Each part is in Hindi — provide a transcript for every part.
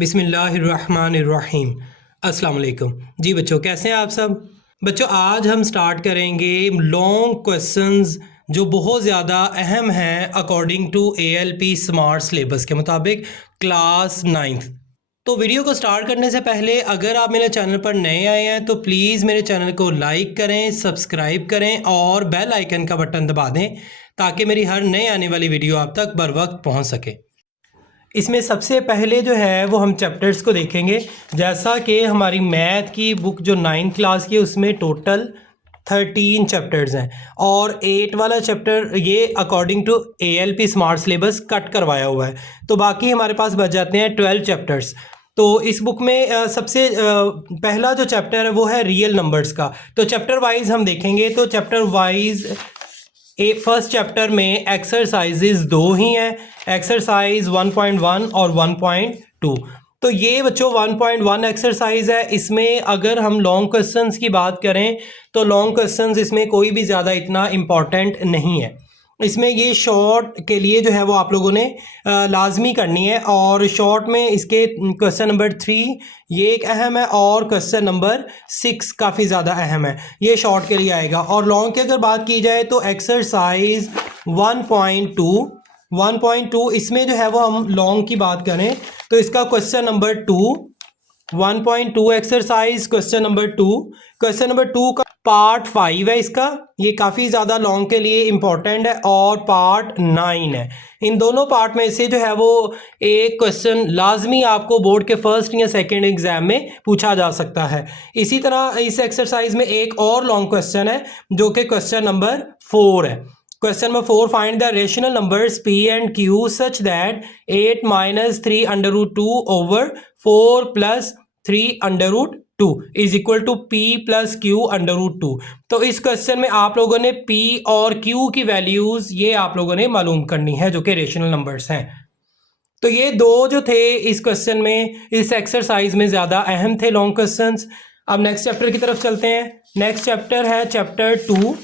बिस्मिल्लाहिर्रहमानिर्रहीम। अस्सलाम वालेकुम। जी बच्चों, कैसे हैं आप सब? बच्चों, आज हम स्टार्ट करेंगे लॉन्ग क्वेश्चंस जो बहुत ज़्यादा अहम हैं according to ALP smart syllabus के मुताबिक क्लास 9th। तो वीडियो को स्टार्ट करने से पहले अगर आप मेरे चैनल पर नए आए हैं तो प्लीज़ मेरे चैनल को लाइक करें, सब्सक्राइब करें और बेल आइकन का बटन दबा दें ताकि मेरी हर नए आने वाली वीडियो आप तक बर वक्त पहुँच सके। इसमें सबसे पहले जो है वो हम चैप्टर्स को देखेंगे। जैसा कि हमारी मैथ की बुक जो 9th क्लास की है उसमें टोटल 13 चैप्टर्स हैं और 8 वाला चैप्टर ये according to ALP smart syllabus cut करवाया हुआ है, तो बाकी हमारे पास बच जाते हैं 12 चैप्टर्स। तो इस बुक में सबसे पहला जो चैप्टर है वो है रियल नंबर्स का। तो चैप्टर वाइज हम देखेंगे। तो चैप्टर वाइज फर्स्ट चैप्टर में एक्सरसाइजेज दो ही हैं, एक्सरसाइज 1.1 और 1.2। तो ये बच्चों 1.1 एक्सरसाइज है। इसमें अगर हम लॉन्ग क्वेश्चंस की बात करें तो लॉन्ग क्वेश्चंस इसमें कोई भी ज़्यादा इतना इम्पॉर्टेंट नहीं है। इसमें ये शॉर्ट के लिए जो है वो आप लोगों ने लाजमी करनी है। और शॉर्ट में इसके क्वेश्चन नंबर 3 ये एक अहम है और क्वेश्चन नंबर 6 काफ़ी ज़्यादा अहम है, ये शॉर्ट के लिए आएगा। और लॉन्ग की अगर बात की जाए तो एक्सरसाइज 1.2 इसमें जो है वो हम लॉन्ग की बात करें तो इसका question number 1.2 exercise question number 2 का पार्ट 5 है इसका। ये काफ़ी ज़्यादा लॉन्ग के लिए इम्पॉर्टेंट है। और पार्ट 9 है। इन दोनों पार्ट में से जो है वो एक क्वेश्चन लाजमी आपको बोर्ड के फर्स्ट या सेकंड एग्जाम में पूछा जा सकता है। इसी तरह इस एक्सरसाइज में एक और लॉन्ग क्वेश्चन है जो कि क्वेश्चन नंबर 4 है। Question number 4, find the rational numbers P and Q such that 8 - 3 √ 2 over 4 + 3 √ 2 is equal to P + Q √ 2। तो इस क्वेश्चन में आप लोगों ने P और Q की वैल्यूज ये आप लोगों ने मालूम करनी है जो कि रेशनल नंबर्स हैं। तो ये दो जो थे इस क्वेश्चन में, इस एक्सरसाइज में ज़्यादा अहम थे लॉन्ग क्वेश्चंस। अब नेक्स्ट चैप्टर की तरफ चलते हैं। नेक्स्ट चैप्टर है चैप्टर 2।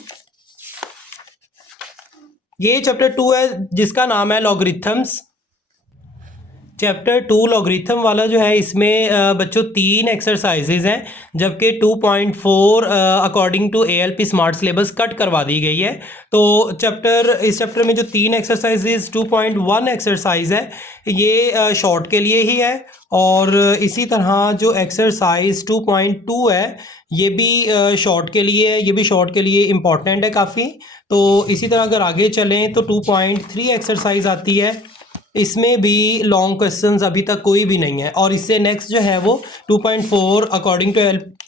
ये चैप्टर 2 है जिसका नाम है लॉगरिथम्स। चैप्टर 2 लॉगरिथम वाला जो है इसमें बच्चों 3 एक्सरसाइजेज हैं, जबकि 2.4 according to ALP smart syllabus cut करवा दी गई है। तो इस चैप्टर में जो 3 एक्सरसाइजेज 2.1 एक्सरसाइज है ये शॉर्ट के लिए ही है। और इसी तरह जो एक्सरसाइज 2.2 है ये भी शॉर्ट के लिए है, ये भी शॉर्ट के लिए इम्पॉर्टेंट है काफ़ी। तो इसी तरह अगर आगे चलें तो 2.3 एक्सरसाइज आती है। इसमें भी लॉन्ग क्वेश्चंस अभी तक कोई भी नहीं है। और इससे नेक्स्ट जो है वो 2.4 according to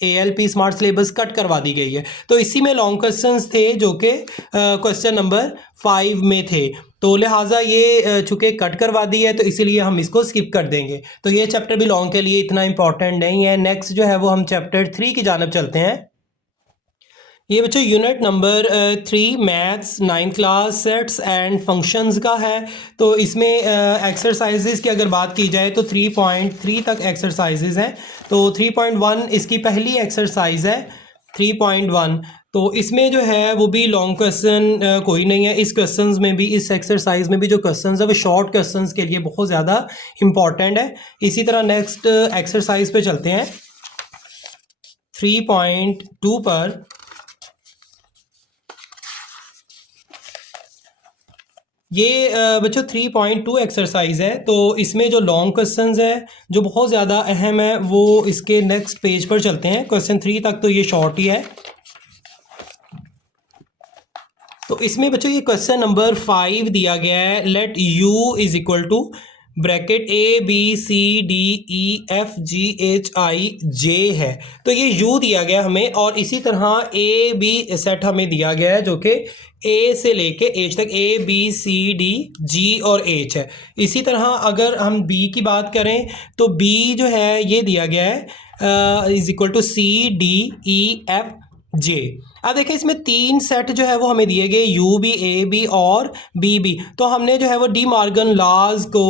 ALP smart syllabus cut करवा दी गई है। तो इसी में लॉन्ग क्वेश्चंस थे जो कि क्वेश्चन नंबर 5 में थे। तो लिहाजा ये चूँकि कट करवा दी है तो इसीलिए हम इसको स्किप कर देंगे। तो ये चैप्टर भी लॉन्ग के लिए इतना इंपॉर्टेंट नहीं है। नेक्स्ट जो है वो हम चैप्टर 3 की जानब चलते हैं। ये बच्चों unit number 3 maths 9th class sets and functions का है। तो इसमें एक्सरसाइजेज की अगर बात की जाए तो 3.3 तक एक्सरसाइजेज हैं। तो 3.1 इसकी पहली एक्सरसाइज है 3.1। तो इसमें जो है वो भी लॉन्ग क्वेश्चन कोई नहीं है। इस क्वेश्चंस में भी, इस एक्सरसाइज में भी जो क्वेश्चंस है वो शॉर्ट क्वेश्चंस के लिए बहुत ज़्यादा इम्पॉर्टेंट है। इसी तरह नेक्स्ट एक्सरसाइज पे चलते हैं 3.2 पर। ये बच्चों 3.2 एक्सरसाइज है। तो इसमें जो लॉन्ग क्वेश्चंस है जो बहुत ज़्यादा अहम है वो इसके नेक्स्ट पेज पर चलते हैं। क्वेश्चन 3 तक तो ये शॉर्ट ही है। तो इसमें बच्चों ये क्वेश्चन नंबर 5 दिया गया है। Let U is equal to bracket ABCDEFGHIJ है। तो ये U दिया गया हमें और इसी तरह AB सेट हमें दिया गया है जो कि A से लेके H तक ABCDG और H है। इसी तरह अगर हम B की बात करें तो B जो है ये दिया गया है इज इक्वल टू CDEFJ। अब देखिए इसमें 3 सेट जो है वो हमें दिए गए, U भी, A भी और B भी। तो हमने जो है वो डी मॉर्गन लॉज को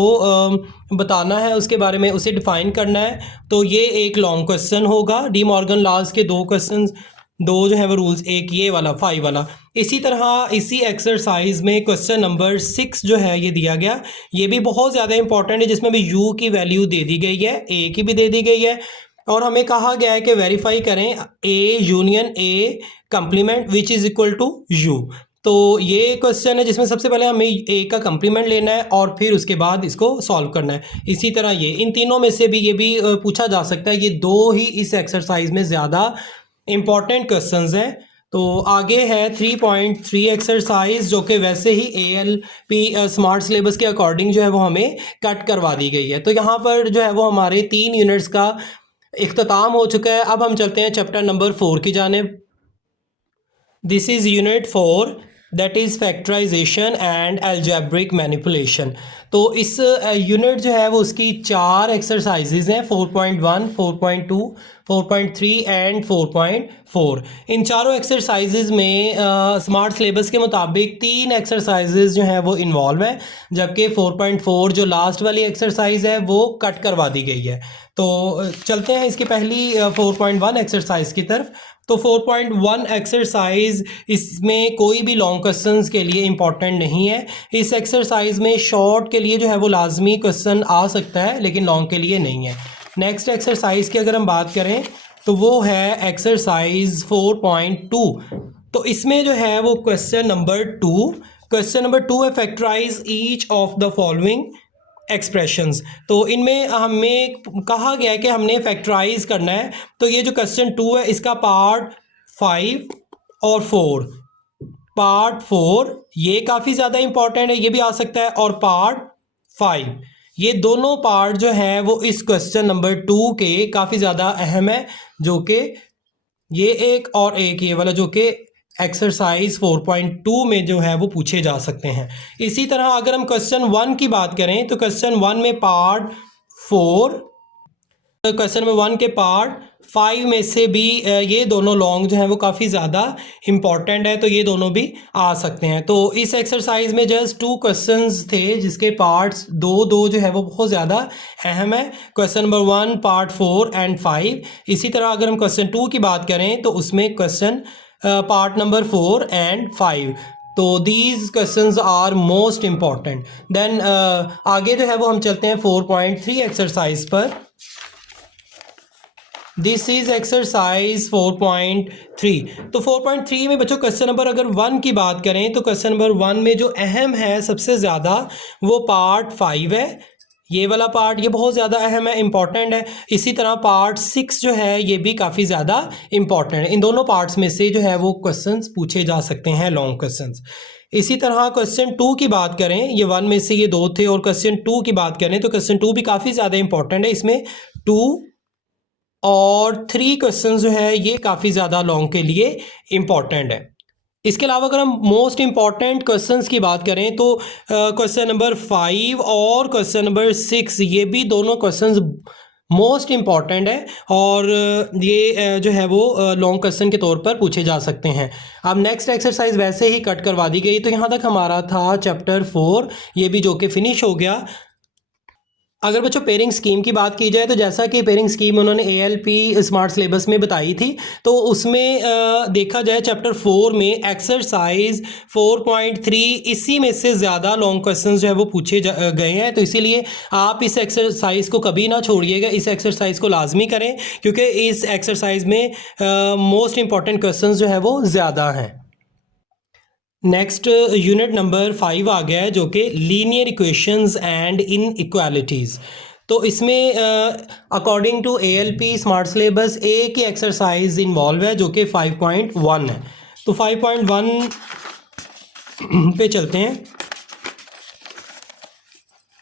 बताना है, उसके बारे में उसे डिफाइन करना है। तो ये एक लॉन्ग क्वेश्चन होगा। डी मॉर्गन लॉज के 2 क्वेश्चन दो जो है वो रूल्स, एक ये वाला 5 वाला। इसी तरह इसी एक्सरसाइज में क्वेश्चन नंबर 6 जो है ये दिया गया, ये भी बहुत ज़्यादा इंपॉर्टेंट है, जिसमें भी यू की वैल्यू दे दी गई है, ए की भी दे दी गई है, और हमें कहा गया है कि वेरीफाई करें A union A complement which is equal to U. तो ये क्वेश्चन है जिसमें सबसे पहले हमें ए का कंप्लीमेंट लेना है और फिर उसके बाद इसको सॉल्व करना है। इसी तरह ये इन तीनों में से भी ये भी पूछा जा सकता है, ये दो ही इस एक्सरसाइज में ज़्यादा इम्पॉर्टेंट क्वेश्चंस हैं। तो आगे है 3.3 एक्सरसाइज, जो कि वैसे ही ALP स्मार्ट सिलेबस के अकॉर्डिंग जो है वो हमें कट करवा दी गई है। तो यहाँ पर जो है वो हमारे 3 यूनिट्स का इख्तिताम हो चुका है। अब हम चलते हैं चैप्टर नंबर 4 की जानिब। This is unit 4, that is factorization and algebraic manipulation. तो इस यूनिट जो है वो उसकी 4 एक्सरसाइजेज हैं, 4.1, 4.2, 4.3 एंड 4.4। इन चारों एक्सरसाइजेज में स्मार्ट सिलेबस के मुताबिक 3 एक्सरसाइजेज जो हैं वो इन्वॉल्व हैं, जबकि 4.4 जो लास्ट वाली एक्सरसाइज है वो कट करवा दी गई है। तो चलते हैं इसकी पहली 4.1 एक्सरसाइज की तरफ। तो 4.1 एक्सरसाइज, इसमें कोई भी लॉन्ग क्वेश्चंस के लिए इम्पॉर्टेंट नहीं है। इस एक्सरसाइज में शॉर्ट के लिए जो है वो लाजमी क्वेश्चन आ सकता है, लेकिन लॉन्ग के लिए नहीं है। नेक्स्ट एक्सरसाइज की अगर हम बात करें तो वो है एक्सरसाइज 4.2। तो इसमें जो है वो क्वेश्चन नंबर 2 है, factorize each of the following expressions. तो इनमें हमें कहा गया है कि हमने फैक्टराइज करना है। तो ये जो क्वेश्चन 2 है इसका पार्ट 5 और 4, पार्ट 4 ये काफ़ी ज़्यादा इंपॉर्टेंट है, ये भी आ सकता है, और पार्ट 5 ये दोनों पार्ट जो हैं वो इस क्वेश्चन नंबर 2 के काफ़ी ज़्यादा अहम है, जो कि ये एक और एक ये वाला जो कि एक्सरसाइज 4.2 में जो है वो पूछे जा सकते हैं। इसी तरह अगर हम क्वेश्चन 1 की बात करें तो क्वेश्चन 1 में पार्ट 4, क्वेश्चन नंबर 1 के पार्ट 5 में से भी ये दोनों लॉन्ग जो हैं वो काफ़ी ज़्यादा इम्पॉर्टेंट है, तो ये दोनों भी आ सकते हैं। तो इस एक्सरसाइज में जस्ट 2 क्वेश्चंस थे जिसके पार्ट्स दो जो है वो बहुत ज़्यादा अहम है, क्वेश्चन नंबर 1 पार्ट 4 एंड 5। इसी तरह अगर हम क्वेश्चन 2 की बात करें तो उसमें क्वेश्चन पार्ट नंबर 4 एंड 5। तो these questions are most important. Then आगे जो है वो हम चलते हैं 4.3 एक्सरसाइज पर। This is exercise 4.3। तो 4.3 में बच्चों क्वेश्चन नंबर अगर 1 की बात करें तो क्वेश्चन नंबर 1 में जो अहम है सबसे ज़्यादा वो पार्ट 5 है, ये वाला पार्ट ये बहुत ज़्यादा अहम है, इंपॉर्टेंट है। इसी तरह पार्ट 6 जो है ये भी काफ़ी ज़्यादा इंपॉर्टेंट है। इन दोनों पार्ट्स में से जो है वो क्वेश्चंस पूछे जा सकते हैं, लॉन्ग क्वेश्चंस। इसी तरह क्वेश्चन 2 की बात करें, ये 1 में से ये 2 थे, और क्वेश्चन 2 की बात करें तो क्वेश्चन 2 भी काफ़ी ज़्यादा इंपॉर्टेंट है। इसमें 2 और 3 क्वेश्चन जो है ये काफ़ी ज़्यादा लॉन्ग के लिए इम्पॉर्टेंट है। इसके अलावा अगर हम मोस्ट इम्पॉर्टेंट क्वेश्चंस की बात करें तो क्वेश्चन नंबर 5 और क्वेश्चन नंबर 6 ये भी दोनों क्वेश्चंस मोस्ट इम्पॉर्टेंट है, और ये जो है वो लॉन्ग क्वेश्चन के तौर पर पूछे जा सकते हैं। अब नेक्स्ट एक्सरसाइज वैसे ही कट करवा दी गई। तो यहाँ तक हमारा था चैप्टर 4, ये भी जो कि फिनिश हो गया। अगर बच्चों पेयरिंग स्कीम की बात की जाए तो जैसा कि पेयरिंग स्कीम उन्होंने ALP स्मार्ट सिलेबस में बताई थी, तो उसमें देखा जाए चैप्टर 4 में एक्सरसाइज 4.3 इसी में से ज़्यादा लॉन्ग क्वेश्चंस जो है वो पूछे गए हैं। तो इसीलिए आप इस एक्सरसाइज को कभी ना छोड़िएगा, इस एक्सरसाइज को लाजमी करें, क्योंकि इस एक्सरसाइज में मोस्ट इंपॉर्टेंट क्वेश्चंस जो है वो ज़्यादा हैं। नेक्स्ट यूनिट नंबर 5 आ गया है, जो कि लीनियर इक्वेशंस एंड इनइक्वालिटीज़। तो इसमें according to ALP smart syllabus एक ही एक्सरसाइज इन्वॉल्व है, जो कि 5.1 है। तो 5.1 पे चलते हैं।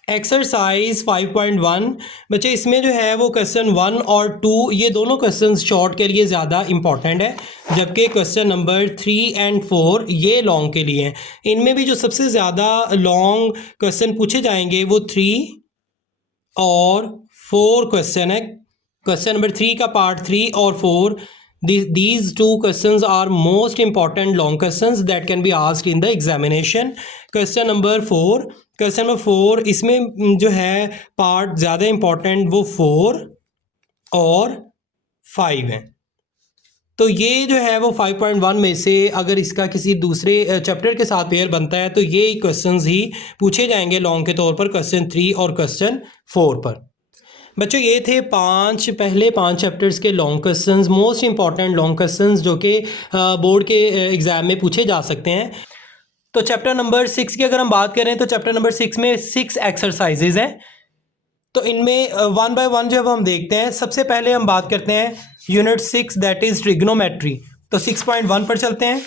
एक्सरसाइज 5.1 बच्चे, इसमें जो है वो क्वेश्चन 1 और 2 ये दोनों क्वेश्चंस शॉर्ट के लिए ज़्यादा इंपॉर्टेंट है, जबकि क्वेश्चन नंबर 3 एंड 4 ये लॉन्ग के लिए हैं। इनमें भी जो सबसे ज़्यादा लॉन्ग क्वेश्चन पूछे जाएंगे वो 3 और 4 क्वेश्चन है। क्वेश्चन नंबर 3 का पार्ट 3 और 4, these two questions are most important long questions that can be asked in the examination. Question number 4 इसमें जो है पार्ट ज़्यादा इंपॉर्टेंट वो 4 और 5 है। तो ये जो है वो 5.1 में से अगर इसका किसी दूसरे चैप्टर के साथ पेयर बनता है तो ये क्वेश्चंस ही पूछे जाएंगे लॉन्ग के तौर पर, क्वेश्चन 3 और क्वेश्चन 4 पर। बच्चों ये थे पहले पांच चैप्टर्स के long questions, most important long questions जो कि बोर्ड के एग्ज़ाम में पूछे जा सकते हैं। तो चैप्टर नंबर 6 की अगर हम बात करें तो चैप्टर नंबर 6 में 6 एक्सरसाइजेज हैं। तो इनमें वन बाय वन जब हम देखते हैं, सबसे पहले हम बात करते हैं यूनिट 6 दैट इज ट्रिग्नोमेट्री। तो 6.1 पर चलते हैं।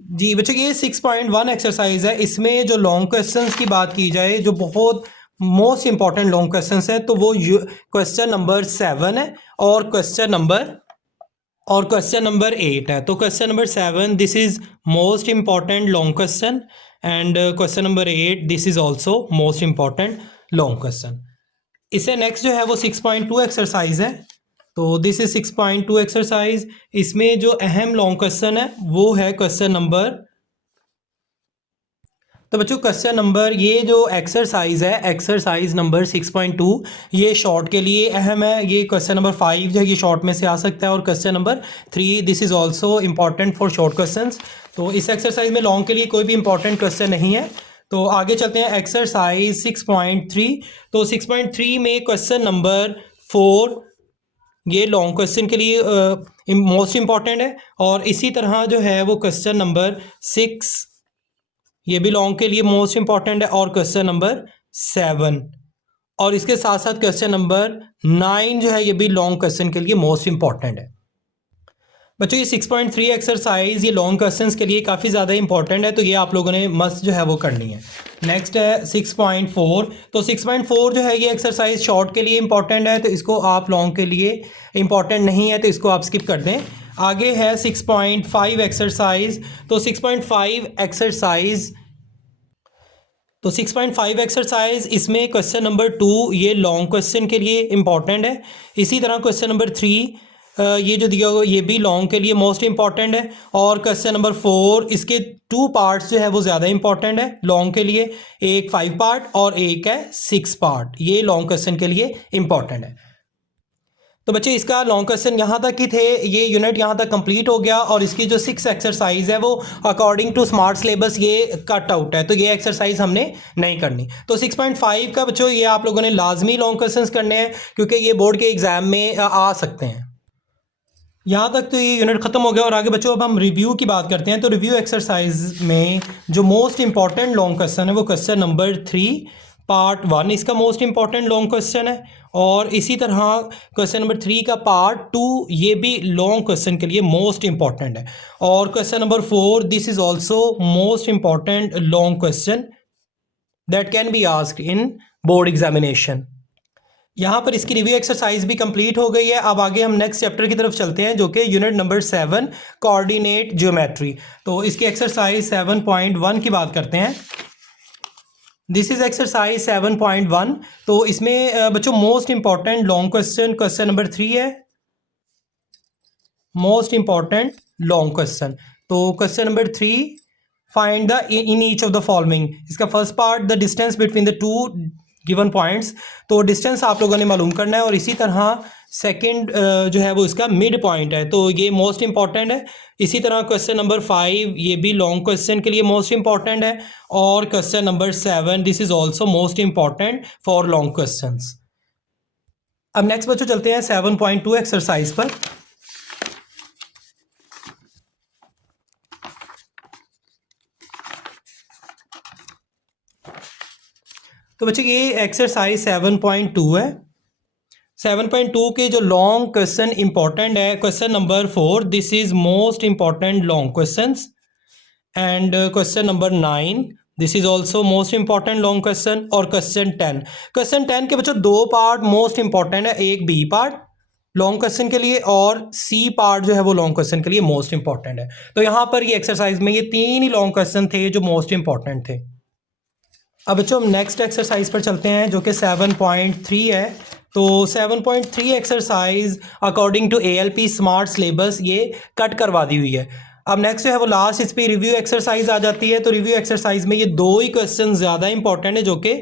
जी बच्चों ये 6.1 एक्सरसाइज है। इसमें जो लॉन्ग क्वेश्चंस की बात की जाए, जो बहुत मोस्ट इंपॉर्टेंट लॉन्ग क्वेश्चंस है, तो वो क्वेश्चन नंबर 7 है और क्वेश्चन नंबर 8 है। तो question number 7 this is most important long question and question number 8 this is also most important long question. इससे नेक्स्ट जो है वो 6.2 एक्सरसाइज है। तो दिस इज 6.2 एक्सरसाइज। इसमें जो अहम लॉन्ग क्वेश्चन है वो है क्वेश्चन नंबर, तो बच्चों क्वेश्चन नंबर, ये जो एक्सरसाइज है एक्सरसाइज नंबर 6.2 ये शॉर्ट के लिए अहम है। ये क्वेश्चन नंबर 5 जो है ये शॉर्ट में से आ सकता है और question number 3 this is also important for short questions. तो इस एक्सरसाइज में लॉन्ग के लिए कोई भी इंपॉर्टेंट क्वेश्चन नहीं है। तो आगे चलते हैं एक्सरसाइज 6.3। तो 6.3 में क्वेश्चन नंबर 4 ये लॉन्ग क्वेश्चन के लिए मोस्ट इंपॉर्टेंट है और इसी तरह जो है वो क्वेश्चन नंबर 6 ये भी लॉन्ग के लिए मोस्ट इंपॉर्टेंट है और क्वेश्चन नंबर 7 और इसके साथ साथ क्वेश्चन नंबर 9 जो है ये भी लॉन्ग क्वेश्चन के लिए मोस्ट इंपॉर्टेंट है। बच्चों ये 6.3 एक्सरसाइज ये लॉन्ग क्वेश्चंस के लिए काफ़ी ज़्यादा इंपॉर्टेंट है, तो ये आप लोगों ने मस्ट जो है वो करनी है। नेक्स्ट है 6.4। तो 6.4 जो है ये एक्सरसाइज शॉर्ट के लिए इंपॉर्टेंट है, तो इसको आप लॉन्ग के लिए इंपॉर्टेंट नहीं है तो इसको आप स्किप कर दें। आगे है 6.5 एक्सरसाइज। तो 6.5 एक्सरसाइज, तो 6.5 एक्सरसाइज इसमें क्वेश्चन नंबर 2 ये लॉन्ग क्वेश्चन के लिए इंपॉर्टेंट है। इसी तरह क्वेश्चन नंबर 3 ये जो दिया हुआ ये भी लॉन्ग के लिए मोस्ट इंपॉर्टेंट है और क्वेश्चन नंबर 4 इसके 2 पार्ट्स जो है वो ज़्यादा इंपॉर्टेंट है लॉन्ग के लिए, एक 5 पार्ट और एक है 6 पार्ट, ये लॉन्ग क्वेश्चन के लिए इंपॉर्टेंट है। तो बच्चे इसका लॉन्ग क्वेश्चन यहाँ तक ही थे, ये यूनिट यहाँ तक कंप्लीट हो गया और इसकी जो 6 एक्सरसाइज है वो अकॉर्डिंग टू स्मार्ट सिलेबस ये कट आउट है, तो ये एक्सरसाइज हमने नहीं करनी। तो 6.5 का बच्चों ये आप लोगों ने लाजमी लॉन्ग क्वेश्चंस करने हैं क्योंकि ये बोर्ड के एग्जाम में आ सकते हैं। यहाँ तक तो ये यूनिट ख़त्म हो गया और आगे बच्चों अब हम रिव्यू की बात करते हैं। तो रिव्यू एक्सरसाइज में जो मोस्ट इंपॉर्टेंट लॉन्ग क्वेश्चन है वो क्वेश्चन नंबर 3 पार्ट 1 इसका मोस्ट इंपॉर्टेंट लॉन्ग क्वेश्चन है और इसी तरह क्वेश्चन नंबर 3 का पार्ट 2 ये भी लॉन्ग क्वेश्चन के लिए मोस्ट इंपॉर्टेंट है और question number 4 this is also most important long question that can be asked in board examination. यहाँ पर इसकी रिव्यू एक्सरसाइज भी कंप्लीट हो गई है। अब आगे हम नेक्स्ट चैप्टर की तरफ चलते हैं जो कि यूनिट नंबर 7 कोऑर्डिनेट ज्योमेट्री। तो इसकी एक्सरसाइज 7.1 की बात करते हैं। This is exercise 7.1। तो इसमें बच्चों most important long question number 3 है, मोस्ट इंपॉर्टेंट लॉन्ग क्वेश्चन। तो question number 3 find the in each of the following. इसका first part the distance between the two given points, तो डिस्टेंस आप लोगों ने मालूम करना है और इसी तरह सेकंड जो है वो इसका मिड पॉइंट है, तो ये मोस्ट इंपॉर्टेंट है। इसी तरह क्वेश्चन नंबर 5 ये भी लॉन्ग क्वेश्चन के लिए मोस्ट इंपॉर्टेंट है और question number 7 this is also most important for long questions. अब नेक्स्ट बच्चों चलते हैं 7.2 एक्सरसाइज पर। तो बच्चों ये एक्सरसाइज 7.2 है। 7.2 के जो लॉन्ग क्वेश्चन इंपॉर्टेंट है question number 4 this is most important long questions and question number 9 this is also most important long question और क्वेश्चन 10। क्वेश्चन 10 के बच्चों 2 पार्ट मोस्ट इंपॉर्टेंट है, एक बी पार्ट लॉन्ग क्वेश्चन के लिए और सी पार्ट जो है वो लॉन्ग क्वेश्चन के लिए मोस्ट इंपॉर्टेंट है। तो यहाँ पर ये एक्सरसाइज में ये 3 ही लॉन्ग क्वेश्चन थे जो मोस्ट इंपॉर्टेंट थे। अब बच्चों हम नेक्स्ट एक्सरसाइज पर चलते हैं जो कि 7.3 है। तो 7.3 exercise according to ALP smart syllabus ये कट करवा दी हुई है। अब नेक्स्ट जो है वो लास्ट इस पे रिव्यू एक्सरसाइज आ जाती है। तो रिव्यू एक्सरसाइज में ये दो ही क्वेश्चन ज़्यादा इंपॉर्टेंट है जो कि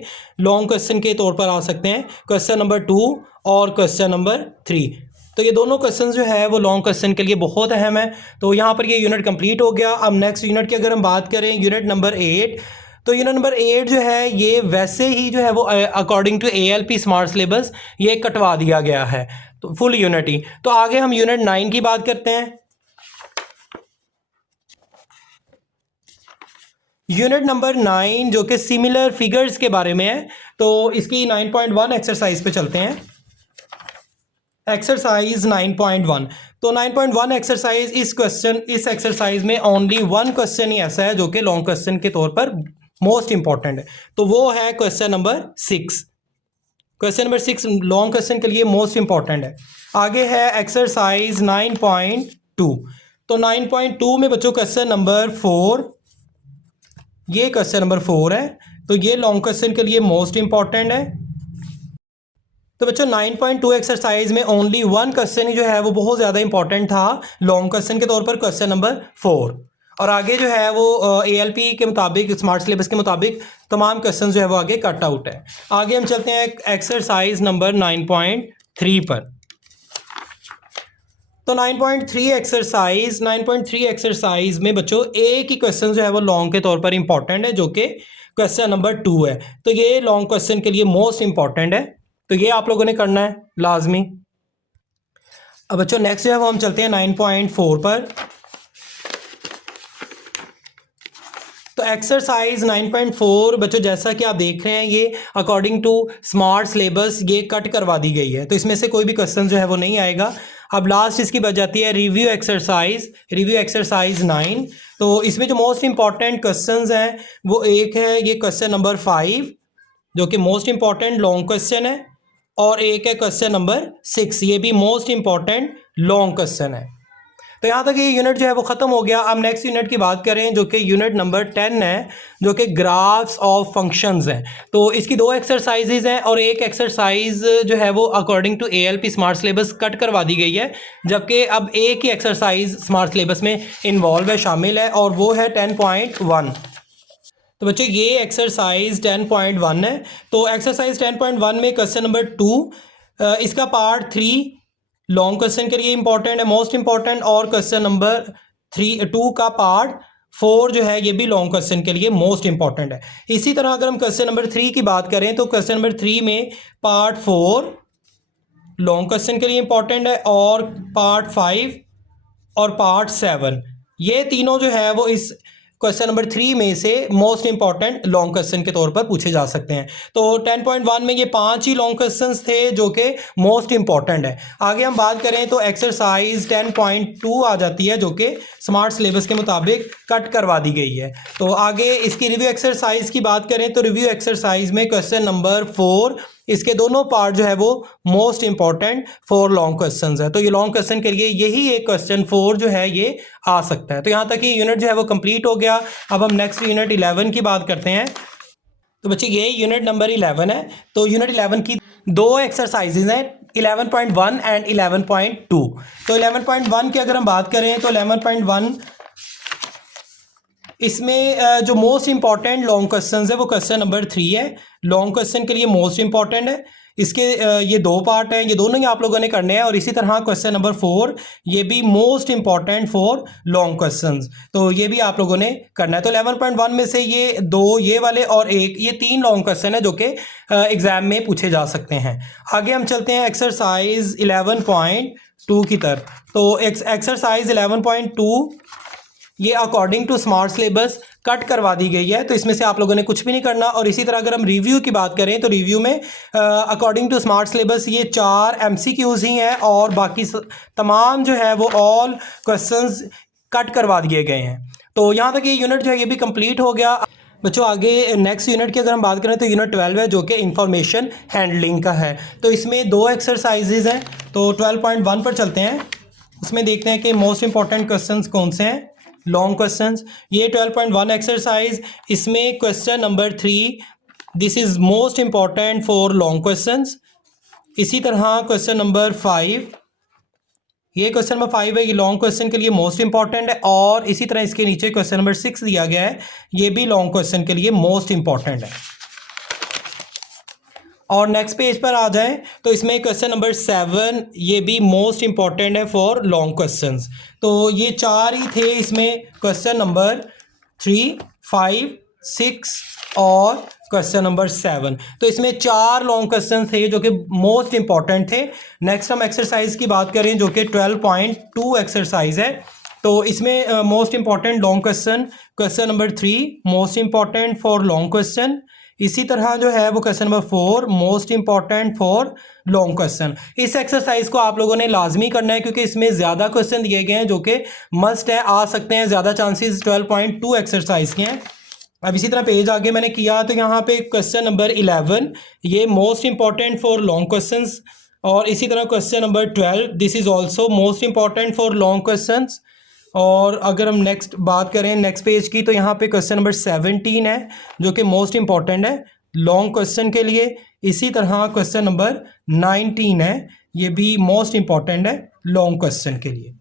लॉन्ग क्वेश्चन के तौर पर आ सकते हैं, क्वेश्चन नंबर 2 और क्वेश्चन नंबर 3। तो ये दोनों क्वेश्चन जो है वो लॉन्ग क्वेश्चन के लिए बहुत अहम है। तो यहाँ पर ये यूनिट कंप्लीट हो गया। अब नेक्स्ट यूनिट की अगर हम बात करें, यूनिट नंबर 8, तो यूनिट नंबर 8 जो है ये वैसे ही जो है वो according to ALP smart syllabus ये कटवा दिया गया है, तो फुल यूनिट ही। तो आगे हम यूनिट 9 की बात करते हैं। यूनिट नंबर 9 जो कि सिमिलर फिगर्स के बारे में है, तो इसकी 9.1 एक्सरसाइज पे चलते हैं। एक्सरसाइज 9.1, तो 9.1 एक्सरसाइज इस एक्सरसाइज में ओनली वन क्वेश्चन ही ऐसा है जो कि लॉन्ग क्वेश्चन के तौर पर मोस्ट इंपॉर्टेंट है, तो वो है question number 6। Question number 6 long question के लिए मोस्ट इंपॉर्टेंट है। आगे है एक्सरसाइज 9.2, तो 9.2 में बच्चों क्वेश्चन नंबर 4, ये क्वेश्चन नंबर 4 है, तो ये लॉन्ग क्वेश्चन के लिए मोस्ट इंपॉर्टेंट है। तो बच्चों 9.2 एक्सरसाइज में ओनली वन क्वेश्चन ही जो है वो बहुत ज़्यादा इंपॉर्टेंट था लॉन्ग क्वेश्चन के तौर पर, क्वेश्चन नंबर 4। और आगे जो है वो ALP के मुताबिक, स्मार्ट सिलेबस के मुताबिक तमाम क्वेश्चन जो है वो आगे कट आउट है। आगे हम चलते हैं एक्सरसाइज नंबर 9.3 पर। तो 9.3 एक्सरसाइज में बच्चों एक ही क्वेश्चन जो है वो लॉन्ग के तौर पर इंपॉर्टेंट है जो कि क्वेश्चन नंबर 2 है। तो ये लॉन्ग क्वेश्चन के लिए मोस्ट इंपॉर्टेंट है, तो ये आप लोगों ने करना है लाजमी। अब बच्चों नेक्स्ट जो है वो हम चलते हैं 9.4 पर। तो एक्सरसाइज 9.4 बच्चों जैसा कि आप देख रहे हैं ये अकॉर्डिंग टू स्मार्ट सिलेबस ये कट करवा दी गई है, तो इसमें से कोई भी क्वेश्चन जो है वो नहीं आएगा। अब लास्ट इसकी बच जाती है रिव्यू एक्सरसाइज 9। तो इसमें जो मोस्ट इंपॉर्टेंट क्वेश्चंस हैं वो एक है ये क्वेश्चन नंबर 5 जो कि मोस्ट इंपॉर्टेंट लॉन्ग क्वेश्चन है, और एक है क्वेश्चन नंबर 6, ये भी मोस्ट इंपॉर्टेंट लॉन्ग क्वेश्चन है। तो यहाँ तक ये यूनिट जो है वो ख़त्म हो गया। अब नेक्स्ट यूनिट की बात करें जो कि यूनिट नंबर 10 है, जो कि ग्राफ्स ऑफ फंक्शंस हैं। तो इसकी दो एक्सरसाइजेज हैं और एक एक्सरसाइज जो है वो according to ALP smart syllabus cut करवा दी गई है, जबकि अब एक ही एक्सरसाइज स्मार्ट सिलेबस में इन्वॉल्व है, शामिल है, और वो है 10.1। तो बच्चों ये एक्सरसाइज 10.1 है। तो एक्सरसाइज 10.1 में क्वेश्चन नंबर 2 इसका पार्ट 3 लॉन्ग क्वेश्चन के लिए इंपॉर्टेंट है, मोस्ट इंपॉर्टेंट, और क्वेश्चन नंबर 2 का पार्ट 4 जो है ये भी लॉन्ग क्वेश्चन के लिए मोस्ट इंपॉर्टेंट है। इसी तरह अगर हम क्वेश्चन नंबर 3 की बात करें तो क्वेश्चन नंबर 3 में पार्ट 4 लॉन्ग क्वेश्चन के लिए इंपॉर्टेंट है, और पार्ट 5 और पार्ट 7 ये तीनों जो है वो इस क्वेश्चन नंबर 3 में से मोस्ट इंपॉर्टेंट लॉन्ग क्वेश्चन के तौर पर पूछे जा सकते हैं। तो 10.1 में ये 5 ही लॉन्ग क्वेश्चंस थे जो कि मोस्ट इंपॉर्टेंट है। आगे हम बात करें तो एक्सरसाइज 10.2 आ जाती है जो कि स्मार्ट सिलेबस के मुताबिक कट करवा दी गई है। तो आगे इसकी रिव्यू एक्सरसाइज की बात करें तो रिव्यू एक्सरसाइज में क्वेश्चन नंबर 4 इसके दोनों पार्ट जो है वो मोस्ट इंपॉर्टेंट 4 लॉन्ग क्वेश्चंस है। तो ये लॉन्ग क्वेश्चन के लिए यही एक क्वेश्चन 4 जो है ये आ सकता है। तो यहाँ तक ये यूनिट जो है वो कंप्लीट हो गया। अब हम नेक्स्ट यूनिट 11 की बात करते हैं। तो बच्चे ये यूनिट नंबर 11 है। तो यूनिट 11 की दो एक्सरसाइजेज हैं, 11.1 एंड 11.2। तो 11.1 की अगर हम बात करें तो 11.1 इसमें जो मोस्ट इंपॉर्टेंट लॉन्ग क्वेश्चन है वो क्वेश्चन नंबर 3 है, लॉन्ग क्वेश्चन के लिए मोस्ट इंपॉर्टेंट है। इसके ये दो पार्ट हैं, ये दोनों ही आप लोगों ने करने हैं, और इसी तरह क्वेश्चन नंबर 4 ये भी most important for long questions, तो ये भी आप लोगों ने करना है। तो 11.1 में से ये दो ये वाले और एक ये 3 लॉन्ग क्वेश्चन है जो कि एग्जाम में पूछे जा सकते हैं। आगे हम चलते हैं एक्सरसाइज 11.2 की तरफ। तो एक्सरसाइज 11.2 ये according to smart syllabus cut करवा दी गई है, तो इसमें से आप लोगों ने कुछ भी नहीं करना। और इसी तरह अगर हम रिव्यू की बात करें तो रिव्यू में अकॉर्डिंग टू स्मार्ट सिलेबस ये 4 MCQs ही हैं, और बाकी तमाम जो है वो ऑल क्वेश्चंस कट करवा दिए गए हैं। तो यहाँ तक ये यूनिट जो है ये भी कंप्लीट हो गया। बच्चों आगे नेक्स्ट यूनिट की अगर हम बात करें तो यूनिट 12 है जो कि इंफॉर्मेशन हैंडलिंग का है। तो इसमें 2 एक्सरसाइजेज हैं। तो 12.1 पर चलते हैं, उसमें देखते हैं कि मोस्ट इंपॉर्टेंट क्वेश्चंस कौन से हैं, लॉन्ग क्वेश्चंस। ये 12.1 एक्सरसाइज, इसमें question number 3 this is most important for long questions. इसी तरह क्वेश्चन नंबर 5 ये क्वेश्चन नंबर 5 है, ये लॉन्ग क्वेश्चन के लिए मोस्ट इंपॉर्टेंट है। और इसी तरह इसके नीचे क्वेश्चन नंबर 6 दिया गया है, ये भी लॉन्ग क्वेश्चन के लिए मोस्ट इंपॉर्टेंट है। और नेक्स्ट पेज पर आ जाएं तो इसमें क्वेश्चन नंबर 7, ये भी मोस्ट इंपॉर्टेंट है फॉर लॉन्ग क्वेश्चंस। तो ये 4 ही थे इसमें, क्वेश्चन नंबर 3, 5, 6 और क्वेश्चन नंबर 7। तो इसमें 4 लॉन्ग क्वेश्चन थे जो कि मोस्ट इंपॉर्टेंट थे। नेक्स्ट हम एक्सरसाइज की बात करें जो कि 12.2 एक्सरसाइज है। तो इसमें most important long question number 3 most important for long question. इसी तरह जो है वो question number 4 most important for long question. इस एक्सरसाइज को आप लोगों ने लाजमी करना है क्योंकि इसमें ज़्यादा क्वेश्चन दिए गए हैं जो कि मस्ट है, आ सकते हैं, ज़्यादा चांसेस 12.2 एक्सरसाइज के हैं। अब इसी तरह पेज आगे मैंने किया तो यहाँ पे क्वेश्चन नंबर 11 ये most important for long questions. और इसी तरह question number 12 this is also most important for long questions. और अगर हम नेक्स्ट बात करें नेक्स्ट पेज की तो यहाँ पे क्वेश्चन नंबर 17 है जो कि मोस्ट इंपॉर्टेंट है लॉन्ग क्वेश्चन के लिए। इसी तरह क्वेश्चन नंबर 19 है, ये भी मोस्ट इंपॉर्टेंट है लॉन्ग क्वेश्चन के लिए।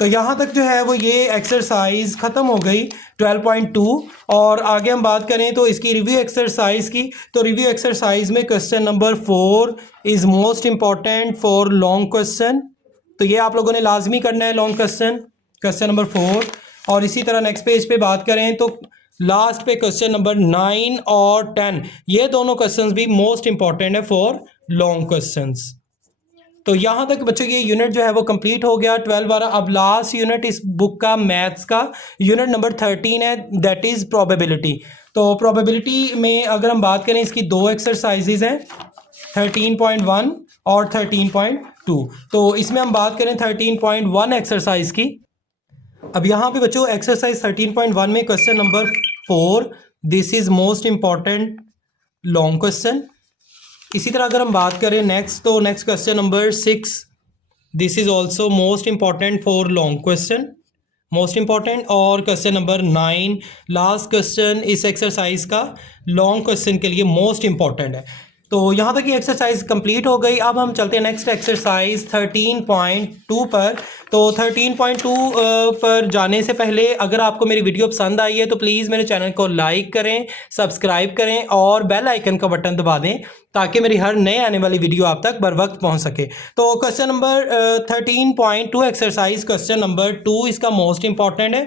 तो यहाँ तक जो है वो ये एक्सरसाइज ख़त्म हो गई 12.2। और आगे हम बात करें तो इसकी रिव्यू एक्सरसाइज की, तो रिव्यू एक्सरसाइज में question number 4 is most important for long question. तो ये आप लोगों ने लाजमी करना है लॉन्ग क्वेश्चन नंबर 4। और इसी तरह नेक्स्ट पेज पे बात करें तो लास्ट पे क्वेश्चन नंबर 9 और 10 ये दोनों क्वेश्चंस भी मोस्ट इंपॉर्टेंट है फॉर लॉन्ग क्वेश्चंस। तो यहाँ तक बच्चों ये यूनिट जो है वो कंप्लीट हो गया 12 वाला। अब लास्ट यूनिट इस बुक का मैथ्स का यूनिट नंबर 13 है, दैट इज़ प्रोबेबिलिटी। तो प्रोबेबिलिटी में अगर हम बात करें इसकी 2 एक्सरसाइजेज हैं 13.1 और 13.2। तो इसमें हम बात करें 13.1 एक्सरसाइज की। अब यहाँ पे बच्चों एक्सरसाइज 13.1 में question number 4 this is most important long question. इसी तरह अगर हम बात करें नेक्स्ट तो next question number 6 this is also most important for long question, most important. और क्वेश्चन नंबर 9 लास्ट क्वेश्चन इस एक्सरसाइज का लॉन्ग क्वेश्चन के लिए मोस्ट इंपॉर्टेंट है। तो यहाँ तक ये एक्सरसाइज कंप्लीट हो गई। अब हम चलते हैं नेक्स्ट एक्सरसाइज 13.2 पर। तो 13.2 पर जाने से पहले अगर आपको मेरी वीडियो पसंद आई है तो प्लीज़ मेरे चैनल को लाइक करें, सब्सक्राइब करें और बेल आइकन का बटन दबा दें ताकि मेरी हर नए आने वाली वीडियो आप तक बर वक्त पहुँच सके। तो question number 13.2 exercise question number 2 इसका मोस्ट इंपॉर्टेंट है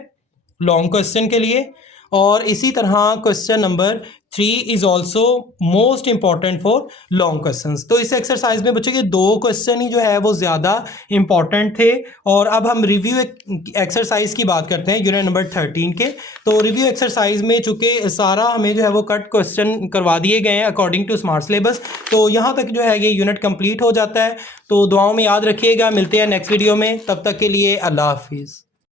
लॉन्ग क्वेश्चन के लिए। और इसी तरह question number 3 is also most important for long questions. तो इस एक्सरसाइज में बच्चों के 2 क्वेश्चन ही जो है वो ज़्यादा इंपॉर्टेंट थे। और अब हम रिव्यू एक्सरसाइज की बात करते हैं यूनिट नंबर 13 के। तो रिव्यू एक्सरसाइज में चूँकि सारा हमें जो है वो कट क्वेश्चन करवा दिए गए हैं अकॉर्डिंग टू स्मार्ट सिलेबस, तो यहाँ तक जो है ये यूनिट कंप्लीट हो जाता है। तो दुआओं में याद रखिएगा, मिलते हैं नेक्स्ट वीडियो में, तब तक के लिए अल्लाह हाफिज़।